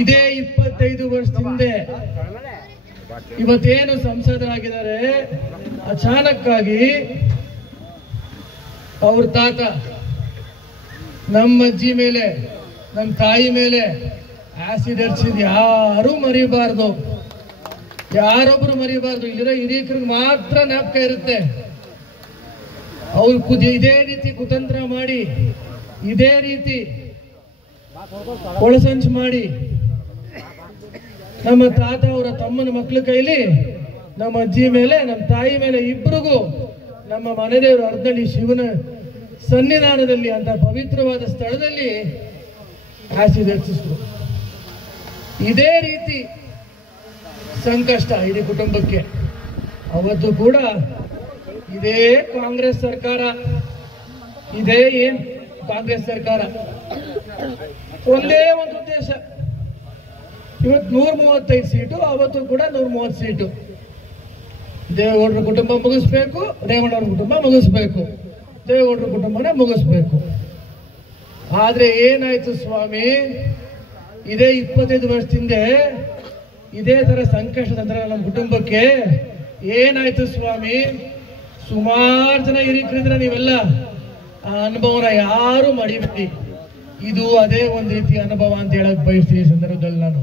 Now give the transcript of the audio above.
ಇದೇ 25 ವರ್ಷದ ಹಿಂದೆ ಇವತ್ತೇನು ಸಂಸದರಾಗಿದ್ದಾರೆ, ಅಚಾನಕ್ಕಾಗಿ ಅವ್ರ ತಾತ ನಮ್ಮ ಅಜ್ಜಿ ಮೇಲೆ, ನಮ್ಮ ತಾಯಿ ಮೇಲೆ ಆಸಿಡ್ ಹರಿಸಿದ್ ಯಾರು ಮರಿಬಾರ್ದು, ಯಾರೊಬ್ರು ಮರಿಬಾರ್ದು. ಇಲ್ಲಿರೋ ಹಿರಿಯಕರಿಗೆ ಮಾತ್ರ ಜ್ಞಾಪಕ ಇರುತ್ತೆ. ಅವ್ರು ಇದೇ ರೀತಿ ಕುತಂತ್ರ ಮಾಡಿ, ಇದೇ ರೀತಿ ಒಳಸಂಚು ಮಾಡಿ ನಮ್ಮ ತಾತ ಅವರ ತಮ್ಮನ ಮಕ್ಕಳ ಕೈಲಿ ನಮ್ಮ ಅಜ್ಜಿ ಮೇಲೆ, ನಮ್ಮ ತಾಯಿ ಮೇಲೆ ಇಬ್ಬರಿಗೂ ನಮ್ಮ ಮನೆದೇವರು ಅರ್ಧಳ್ಳಿ ಶಿವನ ಸನ್ನಿಧಾನದಲ್ಲಿ ಅಂತ ಪವಿತ್ರವಾದ ಸ್ಥಳದಲ್ಲಿ ಆಸಿಡ್ ಹಚ್ಚಿಸಿದ್ರು. ಇದೇ ರೀತಿ ಸಂಕಷ್ಟ ಇಡೀ ಕುಟುಂಬಕ್ಕೆ. ಅವತ್ತು ಕೂಡ ಇದೇ ಕಾಂಗ್ರೆಸ್ ಸರ್ಕಾರ, ಇದೇ ಕಾಂಗ್ರೆಸ್ ಸರ್ಕಾರ ಒಂದೇ ಒಂದು ಉದ್ದೇಶ, ಇವತ್ತು 135 ಸೀಟು, ಅವತ್ತು ಕೂಡ 130 ಸೀಟು. ದೇವೇಗೌಡರ ಕುಟುಂಬ ಮುಗಿಸ್ಬೇಕು, ರೇವಣ್ಣವ್ರ ಕುಟುಂಬ ಮುಗಿಸ್ಬೇಕು, ದೇವೇಗೌಡರ ಕುಟುಂಬನ ಮುಗಿಸ್ಬೇಕು. ಆದ್ರೆ ಏನಾಯ್ತು ಸ್ವಾಮಿ, ಇದೇ 25 ವರ್ಷದಿಂದ ಇದೇ ತರ ಸಂಕಷ್ಟ ತಂತ್ರ ನಮ್ಮ ಕುಟುಂಬಕ್ಕೆ ಏನಾಯ್ತು ಸ್ವಾಮಿ. ಸುಮಾರು ಜನ ಹಿರಿಕರಿದ್ರೆ ನೀವೆಲ್ಲ ಆ ಅನುಭವನ ಯಾರು ಮಡಿಬೇಡಿ. ಇದು ಅದೇ ಒಂದು ರೀತಿಯ ಅನುಭವ ಅಂತ ಹೇಳಕ್ ಬಯಸ್ತೀನಿ ಈ ಸಂದರ್ಭದಲ್ಲಿ ನಾನು.